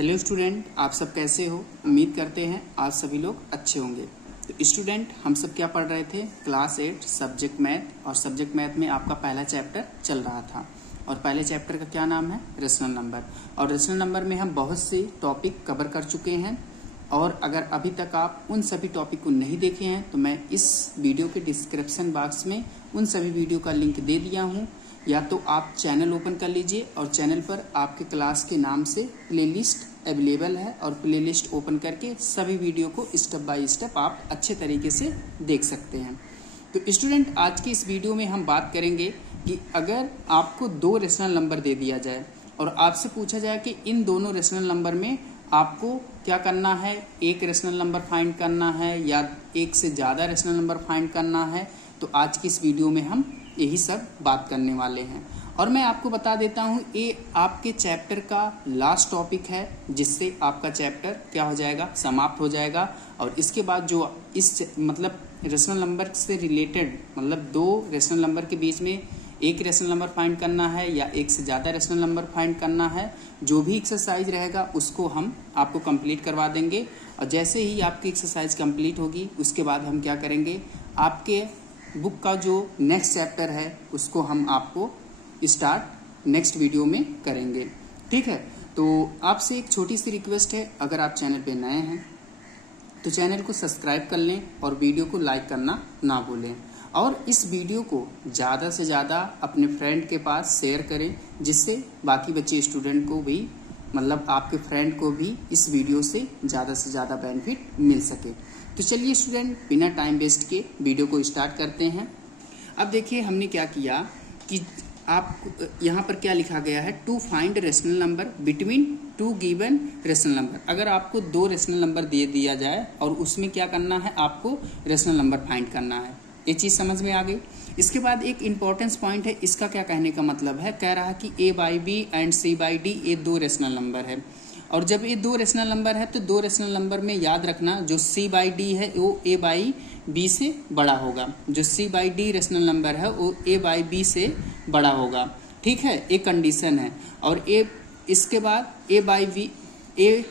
Hello student, आप सब कैसे हो। उम्मीद करते हैं आप सभी लोग अच्छे होंगे। तो स्टूडेंट, हम सब क्या पढ़ रहे थे, क्लास 8 सब्जेक्ट मैथ। और सब्जेक्ट मैथ में आपका पहला चैप्टर चल रहा था और पहले चैप्टर का क्या नाम है, रेशनल नंबर। और रेशनल नंबर में हम बहुत से टॉपिक कवर कर चुके हैं। और अगर अभी तक आप उन सभी टॉपिक को नहीं देखे हैं तो मैं इस वीडियो के डिस्क्रिप्शन बॉक्स में उन सभी वीडियो का लिंक दे दिया हूँ। या तो आप चैनल ओपन कर लीजिए और चैनल पर आपके क्लास के नाम से प्लेलिस्ट अवेलेबल है और प्लेलिस्ट ओपन करके सभी वीडियो को स्टेप बाय स्टेप आप अच्छे तरीके से देख सकते हैं। तो स्टूडेंट, आज की इस वीडियो में हम बात करेंगे कि अगर आपको दो रेशनल नंबर दे दिया जाए और आपसे पूछा जाए कि इन दोनों रेशनल नंबर में आपको क्या करना है, एक रेशनल नंबर फाइंड करना है या एक से ज़्यादा रेशनल नंबर फाइंड करना है, तो आज की इस वीडियो में हम यही सब बात करने वाले हैं। और मैं आपको बता देता हूँ, ये आपके चैप्टर का लास्ट टॉपिक है, जिससे आपका चैप्टर क्या हो जाएगा, समाप्त हो जाएगा। और इसके बाद जो इस रेशनल नंबर से रिलेटेड दो रेशनल नंबर के बीच में एक रेशनल नंबर फाइंड करना है या एक से ज़्यादा रेशनल नंबर फाइंड करना है, जो भी एक्सरसाइज रहेगा उसको हम आपको कंप्लीट करवा देंगे। और जैसे ही आपकी एक्सरसाइज कंप्लीट होगी उसके बाद हम क्या करेंगे, आपके बुक का जो नेक्स्ट चैप्टर है उसको हम आपको स्टार्ट नेक्स्ट वीडियो में करेंगे। ठीक है, तो आपसे एक छोटी सी रिक्वेस्ट है, अगर आप चैनल पे नए हैं तो चैनल को सब्सक्राइब कर लें और वीडियो को लाइक करना ना भूलें। और इस वीडियो को ज़्यादा से ज़्यादा अपने फ्रेंड के पास शेयर करें, जिससे बाकी बच्चे स्टूडेंट को भी आपके फ्रेंड को भी इस वीडियो से ज़्यादा बेनिफिट मिल सके। तो चलिए स्टूडेंट, बिना टाइम वेस्ट के वीडियो को स्टार्ट करते हैं। अब देखिए हमने क्या किया कि आप यहाँ पर क्या लिखा गया है, to find rational number between two given rational number. अगर आपको दो रेशनल नंबर दे दिया जाए और उसमें क्या करना है, आपको रेशनल नंबर फाइंड करना है। ये चीज़ समझ में आ गई। इसके बाद एक इंपॉर्टेंस पॉइंट है, इसका क्या कहने का मतलब है, कह रहा है कि A by B and C by D ये दो रेशनल नंबर है। और जब ये दो रेशनल नंबर है तो दो रेशनल नंबर में याद रखना, जो सी बाई डी है वो ए बाई बी से बड़ा होगा। जो सी बाई डी रेशनल नंबर है वो ए बाई बी से बड़ा होगा। ठीक है, एक कंडीशन है। और ए इसके बाद A by B A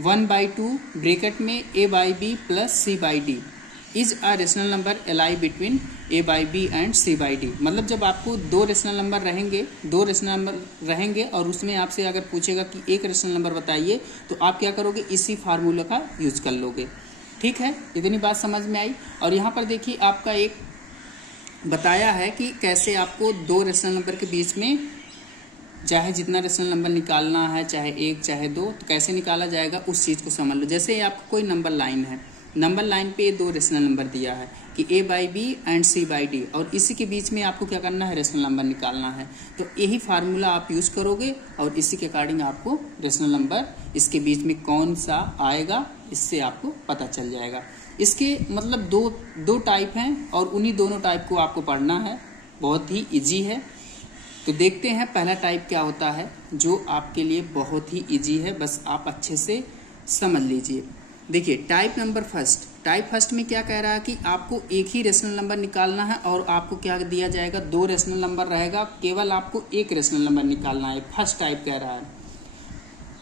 1/2 bracket में A by B plus C by D is a rational number lie between A by B and C by D. जब आपको दो रेशनल नंबर रहेंगे और उसमें आपसे अगर पूछेगा कि एक रेशनल नंबर बताइए, तो आप क्या करोगे, इसी फार्मूला का यूज कर लोगे। ठीक है, इतनी बात समझ में आई। और यहाँ पर देखिए आपका एक बताया है कि कैसे आपको दो रेशनल नंबर के बीच में चाहे जितना रेशनल नंबर निकालना है, चाहे एक चाहे दो, तो कैसे निकाला जाएगा उस चीज़ को समझ लो। जैसे आपको कोई नंबर लाइन है, नंबर लाइन पे दो रेशनल नंबर दिया है कि A by B and C by D, और इसी के बीच में आपको क्या करना है, रेशनल नंबर निकालना है। तो यही फार्मूला आप यूज करोगे और इसी के अकॉर्डिंग आपको रेशनल नंबर इसके बीच में कौन सा आएगा, इससे आपको पता चल जाएगा। इसके दो टाइप हैं और उन्हीं दोनों टाइप को आपको पढ़ना है, बहुत ही ईजी है। तो देखते हैं पहला टाइप क्या होता है, जो आपके लिए बहुत ही ईजी है, बस आप अच्छे से समझ लीजिए। देखिए टाइप फर्स्ट में क्या कह रहा है कि आपको एक ही रेशनल नंबर निकालना है और आपको क्या दिया जाएगा, दो रेशनल नंबर रहेगा, केवल आपको एक रेशनल नंबर निकालना है। फर्स्ट टाइप कह रहा है।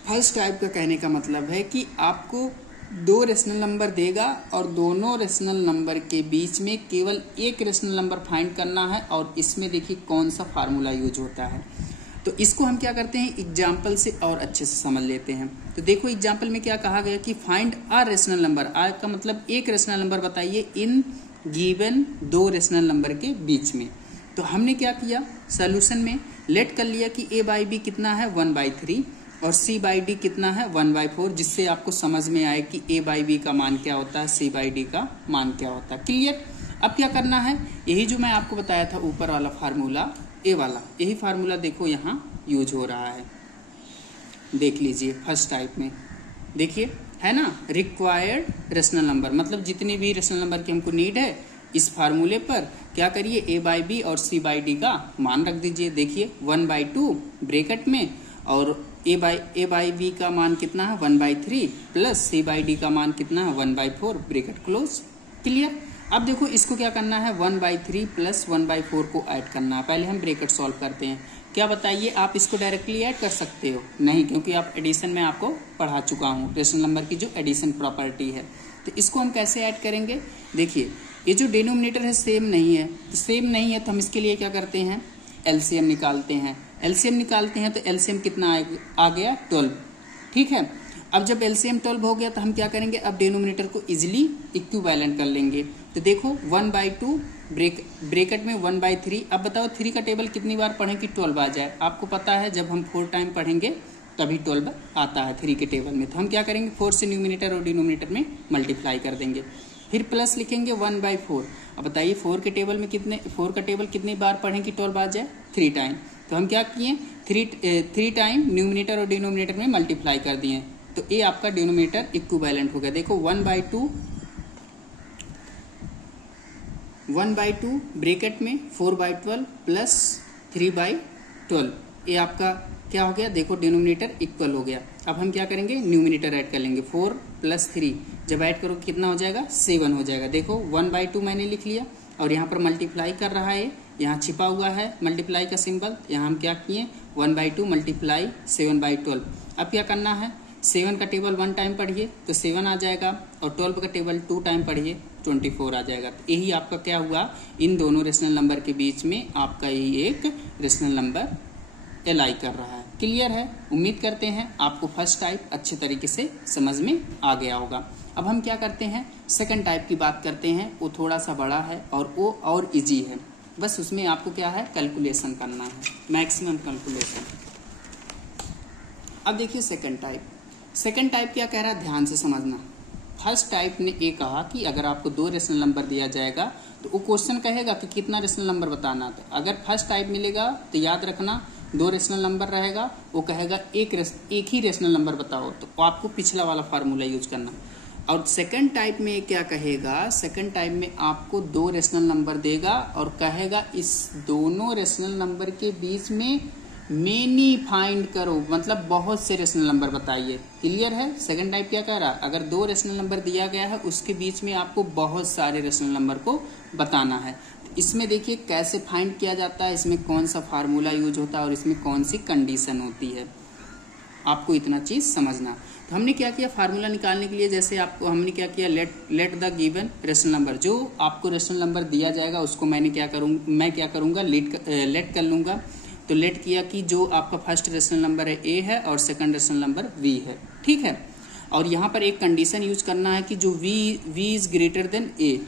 फर्स्ट टाइप का कहने का मतलब है कि आपको दो रेशनल नंबर देगा और दोनों रेशनल नंबर के बीच में केवल एक रेशनल नंबर फाइंड करना है। और इसमें देखिए कौन सा फार्मूला यूज होता है, तो इसको हम क्या करते हैं, एग्जाम्पल से और अच्छे से समझ लेते हैं। तो देखो एग्जाम्पल में क्या कहा गया कि फाइंड अ रेशनल नंबर, आ का मतलब एक रेशनल नंबर बताइए इन गिवन दो रेशनल नंबर के बीच में। तो हमने क्या किया, सोल्यूशन में लेट कर लिया कि ए बाई बी कितना है 1/3 और सी बाई डी कितना है 1/4, जिससे आपको समझ में आए कि ए बाई बी का मान क्या होता है, सी बाई डी का मान क्या होता है। क्लियर। अब क्या करना है, यही जो मैं आपको बताया था ऊपर वाला फार्मूला, ए वाला, यही फार्मूला देखो यहाँ यूज हो रहा है। देख लीजिए फर्स्ट टाइप में, देखिए है ना, रिक्वायर्ड रेशनल नंबर, जितने भी रेशनल नंबर की हमको नीड है, इस फार्मूले पर क्या करिए, ए बाई बी और सी बाई डी का मान रख दीजिए। देखिए 1/2 ब्रैकेट में और ए बाई बी का मान कितना है 1/3 प्लस सी बाई डी का मान कितना है 1/4 ब्रैकेट क्लोज। क्लियर। अब देखो इसको क्या करना है, 1/3 प्लस 1/4 को ऐड करना है। पहले हम ब्रैकेट सॉल्व करते हैं। क्या बताइए, आप इसको डायरेक्टली ऐड कर सकते हो? नहीं, क्योंकि आप एडिशन में आपको पढ़ा चुका हूँ रेशनल नंबर की जो एडिशन प्रॉपर्टी है। तो इसको हम कैसे ऐड करेंगे? देखिए, ये जो डिनोमिनेटर है सेम नहीं है, तो सेम नहीं है तो हम इसके लिए क्या करते हैं, एलसीएम निकालते हैं। एलसीएम निकालते हैं तो एलसीएम कितना आ गया, 12। ठीक है, अब जब एलसीएम 12 हो गया तो हम क्या करेंगे, अब डिनोमिनेटर को इजिली इक्विवेलेंट कर लेंगे। तो देखो 1/2 ब्रेकेट में 1/3। अब बताओ 3 का टेबल कितनी बार पढ़ें कि 12 आ जाए? आपको पता है जब हम 4 टाइम पढ़ेंगे तभी 12 आता है 3 के टेबल में। तो हम क्या करेंगे, 4 से न्यूमिनेटर और डिनोमिनेटर में मल्टीप्लाई कर देंगे, फिर प्लस लिखेंगे 1/4। अब बताइए 4 के टेबल में फोर का टेबल कितनी बार पढ़ें कि 12 आ जाए? 3 टाइम। तो हम क्या किए, 3 टाइम न्यूमिनेटर और डिनोमिनेटर में मल्टीप्लाई कर दिए। तो ये आपका डिनोमिनेटर इक्विवेलेंट हो गया। देखो 1/2 ब्रैकेट में 4/12 प्लस 3/12, ये आपका क्या हो गया, देखो डिनोमिनेटर इक्वल हो गया। अब हम क्या करेंगे, न्यूमिनेटर ऐड कर लेंगे, 4 + 3 जब ऐड करोगे कितना हो जाएगा, 7 हो जाएगा। देखो 1/2 मैंने लिख लिया और यहाँ पर मल्टीप्लाई कर रहा है, यहाँ छिपा हुआ है मल्टीप्लाई का सिंबल। यहाँ हम क्या किए, 1/2 मल्टीप्लाई 7/12। अब क्या करना है, 7 का टेबल 1 टाइम पढ़िए तो 7 आ जाएगा, और 12 का टेबल 2 टाइम पढ़िए 24 आ जाएगा। तो यही आपका क्या हुआ, इन दोनों रेशनल नंबर के बीच में आपका यही एक रेशनल नंबर एलाई कर रहा है। क्लियर है? उम्मीद करते हैं आपको फर्स्ट टाइप अच्छे तरीके से समझ में आ गया होगा। अब हम क्या करते हैं, सेकंड टाइप की बात करते हैं। वो थोड़ा सा बड़ा है और वो और इजी है, बस उसमें आपको क्या है, कैलकुलेशन करना है, मैक्सिमम कैलकुलेशन। अब देखिए सेकंड टाइप क्या कह रहा है, ध्यान से समझना। फर्स्ट टाइप ने ये कहा कि अगर आपको 2 रेशनल नंबर दिया जाएगा तो वो क्वेश्चन कहेगा कि कितना रेशनल नंबर बताना। तो अगर फर्स्ट टाइप मिलेगा तो याद रखना 2 रेशनल नंबर रहेगा, वो कहेगा एक ही रेशनल नंबर बताओ, तो आपको पिछला वाला फार्मूला यूज करना। और सेकंड टाइप में क्या कहेगा, सेकंड टाइप में आपको 2 रेशनल नंबर देगा और कहेगा इस दोनों रेशनल नंबर के बीच में मेनी फाइंड करो, मतलब बहुत से रेशनल नंबर बताइए। क्लियर है? सेकंड टाइप क्या कह रहा है, अगर 2 रेशनल नंबर दिया गया है उसके बीच में आपको बहुत सारे रेशनल नंबर को बताना है। इसमें देखिए कैसे फाइंड किया जाता है, इसमें कौन सा फार्मूला यूज होता है और इसमें कौन सी कंडीशन होती है, आपको इतना चीज समझना। तो हमने क्या किया, फार्मूला निकालने के लिए जैसे आपको हमने क्या किया, let the given rational number, जो आपको रेशनल नंबर दिया जाएगा उसको मैं क्या करूंगा, लेट कर लूंगा। तो लेट किया कि जो आपका फर्स्ट रेशनल नंबर है ए है और सेकंड रेशनल नंबर वी है। ठीक है, और यहाँ पर एक कंडीशन यूज करना है कि जो वी इज ग्रेटर देन ए,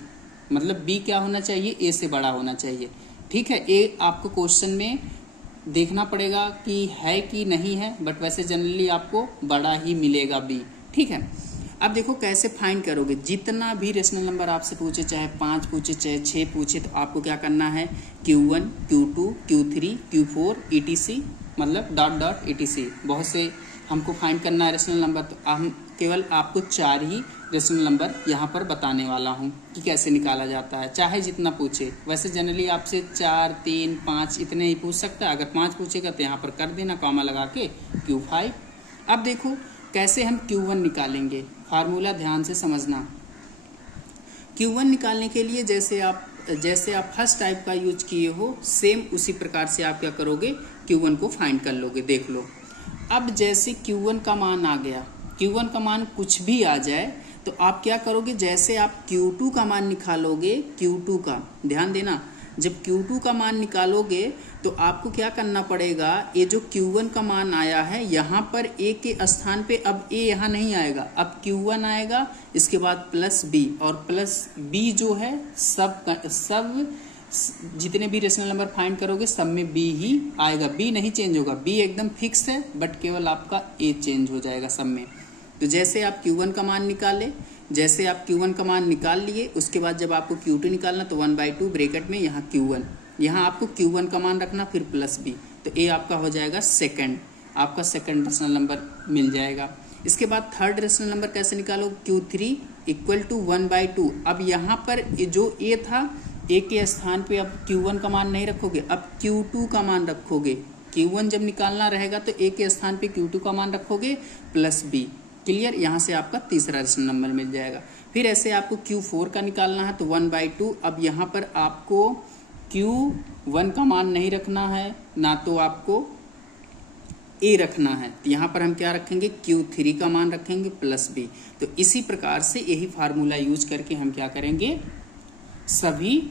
मतलब बी क्या होना चाहिए, ए से बड़ा होना चाहिए। ठीक है, ए आपको क्वेश्चन में देखना पड़ेगा कि है कि नहीं है, बट वैसे जनरली आपको बड़ा ही मिलेगा बी। ठीक है, अब देखो कैसे फाइंड करोगे, जितना भी रेशनल नंबर आपसे पूछे, चाहे 5 पूछे चाहे 6 पूछे, तो आपको क्या करना है, Q1 Q2 Q3 Q4 etc, मतलब डॉट etc, बहुत से हमको फाइंड करना है रेशनल नंबर। तो हम केवल आपको 4 ही रेशनल नंबर यहाँ पर बताने वाला हूँ कि कैसे निकाला जाता है, चाहे जितना पूछे। वैसे जनरली आपसे 4 3 5 इतने ही पूछ सकता है, अगर 5 पूछेगा तो यहाँ पर कर देना कॉमा लगा के Q5। अब देखो कैसे हम Q1 निकालेंगे, फार्मूला ध्यान से समझना। Q1 निकालने के लिए जैसे आप फर्स्ट टाइप का यूज किए हो, सेम उसी प्रकार से आप क्या करोगे, Q1 को फाइंड कर लोगे। देख लो, अब जैसे Q1 का मान आ गया, Q1 का मान कुछ भी आ जाए तो आप क्या करोगे, जैसे आप Q2 का मान निकालोगे, Q2 का ध्यान देना, जब Q2 का मान निकालोगे तो आपको क्या करना पड़ेगा, ये जो Q1 का मान आया है यहाँ पर A के स्थान पे अब A यहाँ नहीं आएगा, अब Q1 आएगा, इसके बाद प्लस B, और प्लस B जो है सब जितने भी रेशनल नंबर फाइंड करोगे सब में B ही आएगा, B नहीं चेंज होगा, B एकदम फिक्स है, बट केवल आपका A चेंज हो जाएगा सब में। तो जैसे आप Q1 का मान निकाल लिए, उसके बाद जब आपको Q2 निकालना तो 1/2 ब्रैकेट में यहाँ Q1, यहाँ आपको Q1 का मान रखना, फिर प्लस B, तो A आपका हो जाएगा आपका सेकंड रेशनल नंबर मिल जाएगा। इसके बाद थर्ड रेशनल नंबर कैसे निकालो, Q3 = 1/2। अब यहाँ पर जो A था, A के स्थान पे अब Q1 का मान नहीं रखोगे, अब Q2 का मान रखोगे। Q1 जब निकालना रहेगा तो A के स्थान पे Q2 का मान रखोगे प्लस B। क्लियर, यहाँ से आपका तीसरा रेशनल नंबर मिल जाएगा। फिर ऐसे आपको Q4 का निकालना है तो 1/2। अब यहाँ पर आपको Q1 का मान नहीं रखना है, ना तो आपको ए रखना है, तो यहाँ पर हम क्या रखेंगे, Q3 का मान रखेंगे प्लस बी। तो इसी प्रकार से यही फार्मूला यूज करके हम क्या करेंगे, सभी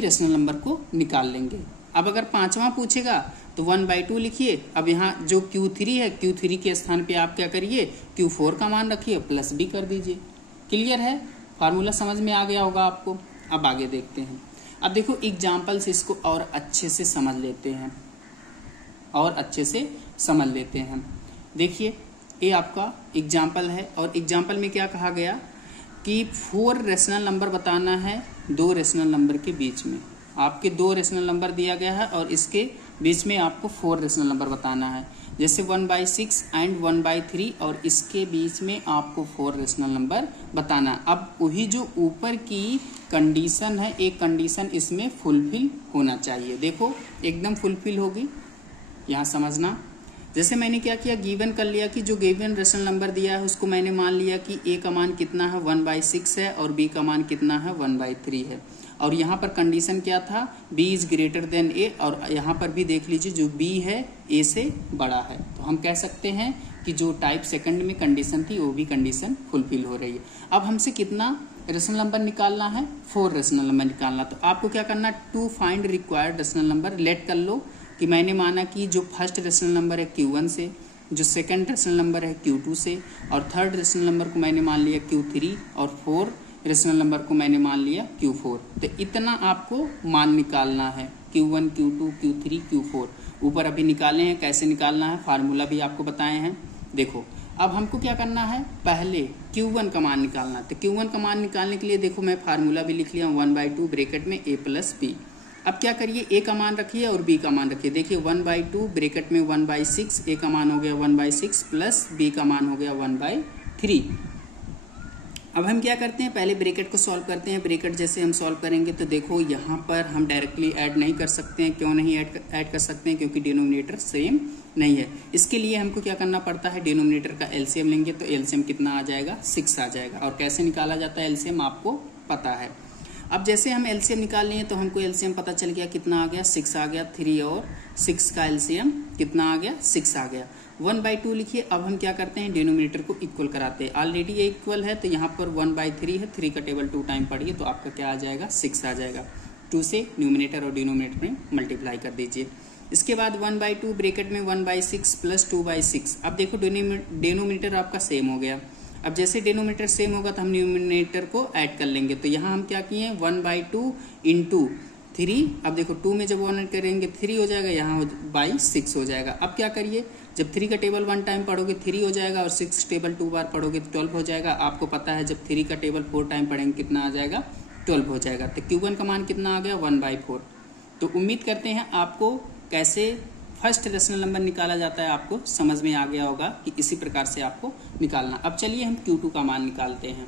रेशनल नंबर को निकाल लेंगे। अब अगर पांचवा पूछेगा तो 1/2 लिखिए। अब यहाँ जो Q3 है, Q3 के स्थान पे आप क्या करिए, Q4 का मान रखिए, प्लस बी कर दीजिए। क्लियर है, फार्मूला समझ में आ गया होगा आपको। अब आगे देखते हैं। अब देखो एग्जाम्पल से इसको और अच्छे से समझ लेते हैं, देखिए ये आपका एग्जाम्पल है, और एग्जाम्पल में क्या कहा गया कि 4 रेशनल नंबर बताना है 2 रेशनल नंबर के बीच में। आपके 2 रेशनल नंबर दिया गया है और इसके बीच में आपको 4 रेशनल नंबर बताना है, जैसे 1/6 एंड 1/3, और इसके बीच में आपको 4 रेशनल नंबर बताना। अब वही जो ऊपर की कंडीशन है, एक कंडीशन इसमें फुलफिल होना चाहिए। देखो एकदम फुलफिल होगी, यहाँ समझना। जैसे मैंने क्या किया, गिवन कर लिया कि जो गिवन रेशनल नंबर दिया है उसको मैंने मान लिया कि ए का मान कितना है 1/6 है और बी का मान कितना है 1/3 है। और यहाँ पर कंडीशन क्या था, b इज ग्रेटर देन ए, और यहाँ पर भी देख लीजिए जो b है a से बड़ा है। तो हम कह सकते हैं कि जो टाइप सेकंड में कंडीशन थी वो भी कंडीशन फुलफिल हो रही है। अब हमसे कितना रेशनल नंबर निकालना है, 4 रेशनल नंबर निकालना। तो आपको क्या करना, to find required rational number let कर लो कि मैंने माना कि जो फर्स्ट रेशनल नंबर है Q1 से, जो सेकंड रेशनल नंबर है Q2 से, और थर्ड रेशनल नंबर को मैंने मान लिया Q3, और 4 रेशनल नंबर को मैंने मान लिया Q4। तो इतना आपको मान निकालना है, Q1, Q2, Q3, Q4। ऊपर अभी निकाले हैं, कैसे निकालना है फार्मूला भी आपको बताए हैं। देखो अब हमको क्या करना है, पहले Q1 का मान निकालना। तो Q1 का मान निकालने के लिए देखो मैं फार्मूला भी लिख लिया, 1/2 ब्रैकेट में a प्लस बी। अब क्या करिए, a का मान रखिए और b का मान रखिए। देखिए 1/2 ब्रैकेट में 1/6, a का मान हो गया 1/6 प्लस b का मान हो गया 1/3। अब हम क्या करते हैं, पहले ब्रैकेट को सॉल्व करते हैं। ब्रैकेट जैसे हम सॉल्व करेंगे तो देखो यहाँ पर हम डायरेक्टली ऐड नहीं कर सकते हैं। क्यों नहीं ऐड कर सकते हैं, क्योंकि डिनोमिनेटर सेम नहीं है। इसके लिए हमको क्या करना पड़ता है, डिनोमिनेटर का एलसीएम लेंगे। तो एलसीएम कितना आ जाएगा, 6 आ जाएगा। और कैसे निकाला जाता है एलसीएम आपको पता है। अब जैसे हम एलसीएम निकाल लिए तो हमको एलसीएम पता चल गया, कितना आ गया, 6 आ गया। 3 और 6 का एलसीएम कितना आ गया, 6 आ गया। 1/2 लिखिए। अब हम क्या करते हैं, डिनोमिनेटर को इक्वल कराते हैं। ऑलरेडी ये इक्वल है तो यहाँ पर 1/3 है, 3 का टेबल 2 टाइम पढ़िए तो आपका क्या आ जाएगा, 6 आ जाएगा। 2 से न्यूमिनेटर और डिनोमिनेटर में मल्टीप्लाई कर दीजिए। इसके बाद 1/2 ब्रैकेट में 1/6 प्लस 2/6। अब देखो डिनोमिनेटर आपका सेम हो गया। अब जैसे डिनोमिनेटर सेम होगा तो हम न्यूमिनेटर को ऐड कर लेंगे। तो यहाँ हम क्या किए, 1/2 इंटू 3। अब देखो 2 में जब 1 करेंगे 3 हो जाएगा, यहाँ 6 हो जाएगा। अब क्या करिए, जब 3 का टेबल 1 टाइम पढ़ोगे 3 हो जाएगा, और 6 टेबल 2 बार पढ़ोगे 12 हो जाएगा। आपको पता है जब 3 का टेबल 4 टाइम पढ़ेंगे कितना आ जाएगा, 12 हो जाएगा। तो Q1 का मान कितना आ गया, 1/4। तो उम्मीद करते हैं आपको कैसे फर्स्ट रेशनल नंबर निकाला जाता है आपको समझ में आ गया होगा कि इसी प्रकार से आपको निकालना। अब चलिए हम Q2 का मान निकालते हैं।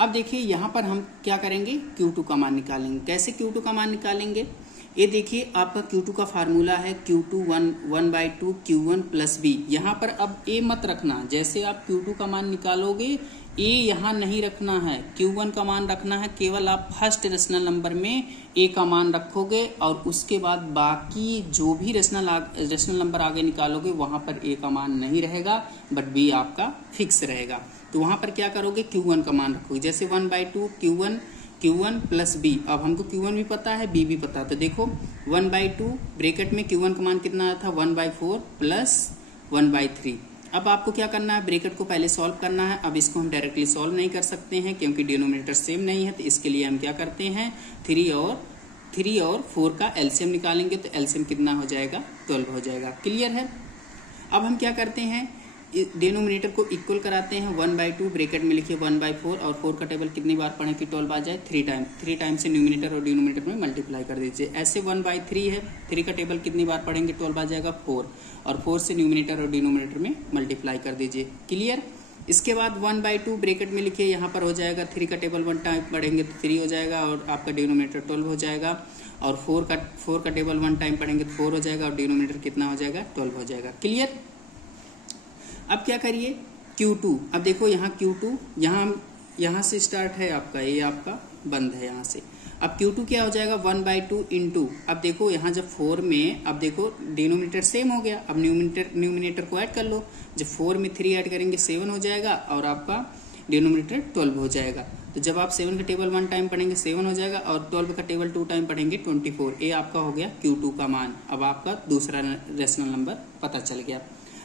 अब देखिए यहाँ पर हम क्या करेंगे, Q2 का मान निकालेंगे। कैसे Q2 का मान निकालेंगे, ये देखिए आपका Q2 का फार्मूला है Q2 1/2 Q1 प्लस बी। यहाँ पर अब a मत रखना, जैसे आप Q2 का मान निकालोगे a यहाँ नहीं रखना है, Q1 का मान रखना है। केवल आप फर्स्ट रेशनल नंबर में a का मान रखोगे और उसके बाद बाकी जो भी रेशनल नंबर आगे निकालोगे वहां पर a का मान नहीं रहेगा, बट b आपका फिक्स रहेगा। तो वहां पर क्या करोगे, Q1 का मान रखोगे। जैसे 1/2 Q1 प्लस बी। अब हमको Q1 भी पता है, B भी पता है। तो देखो 1/2 ब्रैकेट में Q1 का मान कितना आया था, 1/4 प्लस 1/3। अब आपको क्या करना है, ब्रैकेट को पहले सॉल्व करना है। अब इसको हम डायरेक्टली सॉल्व नहीं कर सकते हैं क्योंकि डिनोमिनेटर सेम नहीं है। तो इसके लिए हम क्या करते हैं, 3 और 4 का एलसीएम निकालेंगे। तो एलसीएम कितना हो जाएगा, 12 हो जाएगा। क्लियर है। अब हम क्या करते हैं, डिनोमिनेटर को इक्वल कराते हैं। 1/2 ब्रैकेट में लिखिए 1/4, और 4 का टेबल कितनी बार पढ़े कि 12 आ जाए, 3 टाइम से न्यूमिनेटर और डिनोमिनेटर में मल्टीप्लाई कर दीजिए। ऐसे 1/3 है, 3 का टेबल कितनी बार पढ़ेंगे, 12 आ जाएगा 4, और 4 से न्यूमिनेटर और डिनोमिनेटर में मल्टीप्लाई कर दीजिए। क्लियर। इसके बाद 1/2 ब्रैकेट में लिखिए, यहाँ पर हो जाएगा 3 का टेबल 1 टाइम पढ़ेंगे तो 3 हो जाएगा, और आपका डिनोमिनेटर 12 हो जाएगा। और 4 का टेबल 1 टाइम पढ़ेंगे तो 4 हो जाएगा, और डिनोमिनेटर कितना हो जाएगा, 12 हो जाएगा। क्लियर। अब क्या करिए, Q2। अब देखो यहाँ Q2 यहाँ से स्टार्ट है आपका, ये आपका बंद है यहाँ से। अब Q2 क्या हो जाएगा 1/2 इंटू, अब देखो यहाँ जब 4 में, अब देखो डिनोमिनेटर सेम हो गया, अब न्यूमिनेटर को ऐड कर लो, जब 4 में 3 ऐड करेंगे 7 हो जाएगा और आपका डिनोमिनेटर 12 हो जाएगा। तो जब आप 7 का टेबल 1 टाइम पढ़ेंगे 7 हो जाएगा और 12 का टेबल 2 टाइम पढ़ेंगे 24। ये आपका हो गया Q2 का मान। अब आपका दूसरा रेशनल नंबर पता चल गया।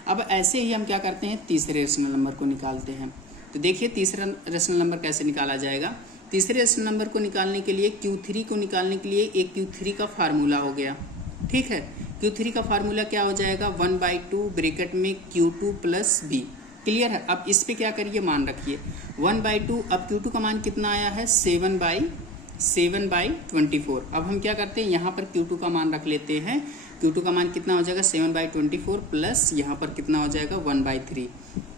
अब ऐसे ही हम क्या करते हैं, तीसरे रेशनल नंबर को निकालते हैं। तो देखिए तीसरा रेशनल नंबर कैसे निकाला जाएगा। तीसरे रेशनल नंबर को निकालने के लिए Q3 को निकालने के लिए एक Q3 का फार्मूला हो गया, ठीक है। Q3 का फार्मूला क्या हो जाएगा 1/2 ब्रैकेट में Q2 प्लस B, क्लियर है। अब इस पे क्या करिए, मान रखिए 1/2। अब Q2 का मान कितना आया है 7/24। अब हम क्या करते हैं, यहाँ पर Q2 का मान रख लेते हैं। Q2 का मान कितना हो जाएगा 7/24 प्लस यहाँ पर कितना हो जाएगा 1/3,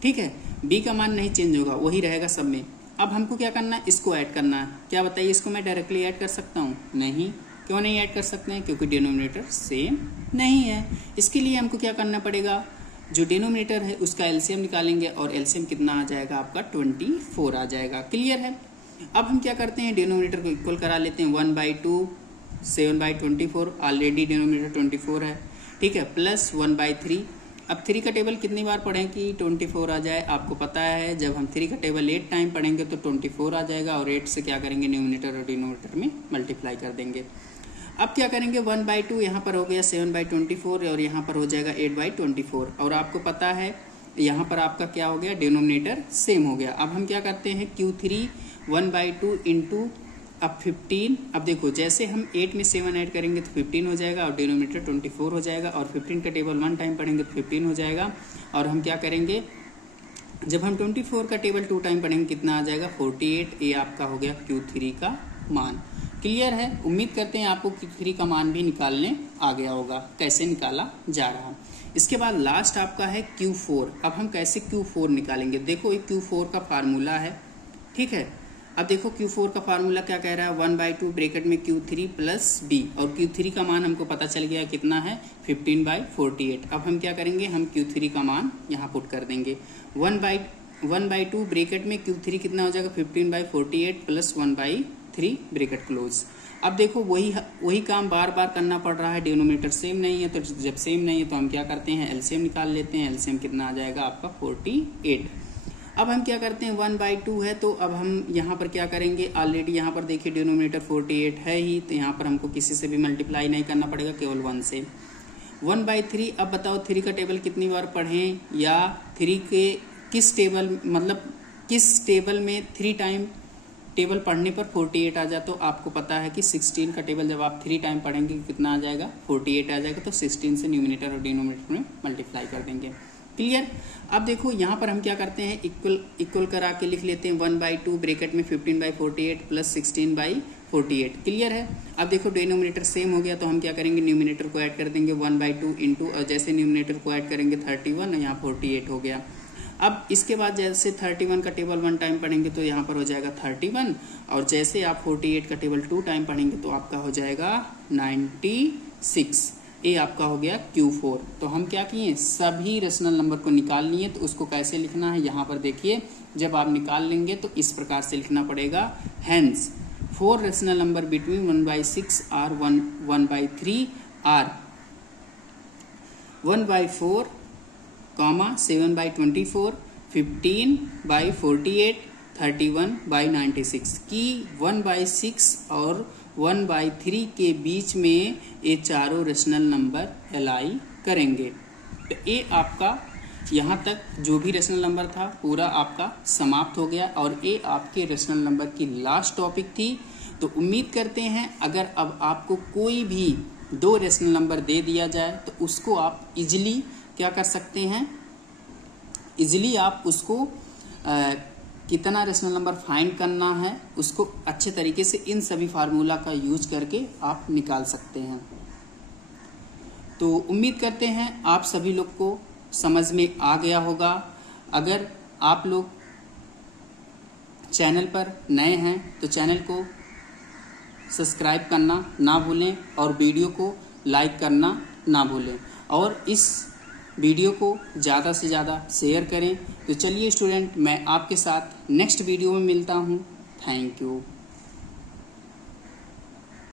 ठीक है। B का मान नहीं चेंज होगा, वही रहेगा सब में। अब हमको क्या करना है, इसको ऐड करना है। क्या बताइए, इसको मैं डायरेक्टली ऐड कर सकता हूँ? नहीं। क्यों नहीं ऐड कर सकते हैं? क्योंकि डिनोमिनेटर सेम नहीं है। इसके लिए हमको क्या करना पड़ेगा, जो डिनोमिनेटर है उसका एलसीएम निकालेंगे और एलसीएम कितना आ जाएगा आपका 24 आ जाएगा, क्लियर है। अब हम क्या करते हैं, डिनोमिनेटर को इक्वल करा लेते हैं। 1/2 7/24, ऑलरेडी डिनोमिनेटर 24 है, ठीक है, प्लस 1/3। अब 3 का टेबल कितनी बार पढ़ें कि 24 आ जाए, आपको पता है जब हम 3 का टेबल 8 टाइम पढ़ेंगे तो 24 आ जाएगा और 8 से क्या करेंगे, न्यूमिनेटर और डिनोमिनेटर में मल्टीप्लाई कर देंगे। अब क्या करेंगे 1/2 यहाँ पर हो गया 7/24 और यहाँ पर हो जाएगा 8/24 और आपको पता है यहाँ पर आपका क्या हो गया, डिनोमिनेटर सेम हो गया। अब हम क्या करते हैं Q3 1/2 इंटू अब 15। अब देखो जैसे हम 8 में 7 ऐड करेंगे तो 15 हो जाएगा और डिनोमिनेटर 24 हो जाएगा और 15 का टेबल 1 टाइम पढ़ेंगे तो 15 हो जाएगा। और हम क्या करेंगे, जब हम 24 का टेबल 2 टाइम पढ़ेंगे कितना आ जाएगा 48। ये आपका हो गया Q3 का मान, क्लियर है। उम्मीद करते हैं आपको Q3 का मान भी निकालने आ गया होगा, कैसे निकाला जा रहा। इसके बाद लास्ट आपका है Q4। अब हम कैसे Q4 निकालेंगे, देखो ये Q4 का फार्मूला है, ठीक है। अब देखो Q4 का फार्मूला क्या कह रहा है 1/2 ब्रैकेट में Q3 प्लस B और Q3 का मान हमको पता चल गया कितना है 15/48। अब हम क्या करेंगे, हम Q3 का मान यहाँ पुट कर देंगे। 1/2 ब्रैकेट में Q3 कितना हो जाएगा 15/48 प्लस 1/3 ब्रैकेट क्लोज। अब देखो वही काम बार बार करना पड़ रहा है, डिनोमिनेटर सेम नहीं है। तो जब सेम नहीं है तो हम क्या करते हैं, एलसीएम निकाल लेते हैं। एलसीएम कितना आ जाएगा आपका 48। अब हम क्या करते हैं 1/2 है तो अब हम यहाँ पर क्या करेंगे, ऑलरेडी यहाँ पर देखिए डिनोमिनेटर 48 है ही, तो यहाँ पर हमको किसी से भी मल्टीप्लाई नहीं करना पड़ेगा, केवल 1 से। 1/3। अब बताओ 3 का टेबल कितनी बार पढ़ें या 3 के किस टेबल, मतलब किस टेबल में 3 टाइम टेबल पढ़ने पर 48 आ जाए। तो आपको पता है कि 16 का टेबल जब आप 3 टाइम पढ़ेंगे कितना आ जाएगा 48 आ जाएगा। तो 16 से न्यूमिनेटर और डिनोमिनेटर में मल्टीप्लाई कर देंगे, क्लियर। अब देखो यहाँ पर हम क्या करते हैं, इक्वल करा के लिख लेते हैं 1/2 ब्रैकेट में 15/48 प्लस 16/48, क्लियर है। अब देखो डिनोमिनेटर सेम हो गया तो हम क्या करेंगे, न्यूमिनेटर को ऐड कर देंगे 1/2 इंटू, और जैसे न्यूमिनेटर को ऐड करेंगे 31 और यहाँ 48 हो गया। अब इसके बाद जैसे 31 का टेबल 1 टाइम पढ़ेंगे तो यहाँ पर हो जाएगा 31 और जैसे आप 48 का टेबल 2 टाइम पढ़ेंगे तो आपका हो जाएगा 96। ये आपका हो गया Q4। तो हम क्या किए, सभी रेशनल नंबर को निकाल लिए। तो उसको कैसे लिखना है, यहाँ पर देखिए जब आप निकाल लेंगे तो इस प्रकार से लिखना पड़ेगा। Hence 4 rational number between 1/6 are 1/3 are 1/4, 7/24, 15/48, 31/96 की 1/6 और 1/3 के बीच में ये चारों रेशनल नंबर एलाई करेंगे। तो ये आपका यहाँ तक जो भी रेशनल नंबर था पूरा आपका समाप्त हो गया और ये आपके रेशनल नंबर की लास्ट टॉपिक थी। तो उम्मीद करते हैं अगर अब आपको कोई भी 2 रेशनल नंबर दे दिया जाए तो उसको आप इजिली क्या कर सकते हैं, इजिली आप उसको कितना रेशनल नंबर फाइंड करना है उसको अच्छे तरीके से इन सभी फार्मूला का यूज करके आप निकाल सकते हैं। तो उम्मीद करते हैं आप सभी लोग को समझ में आ गया होगा। अगर आप लोग चैनल पर नए हैं तो चैनल को सब्सक्राइब करना ना भूलें और वीडियो को लाइक करना ना भूलें और इस वीडियो को ज़्यादा से ज़्यादा शेयर करें। तो चलिए स्टूडेंट, मैं आपके साथ नेक्स्ट वीडियो में मिलता हूँ। Thank you.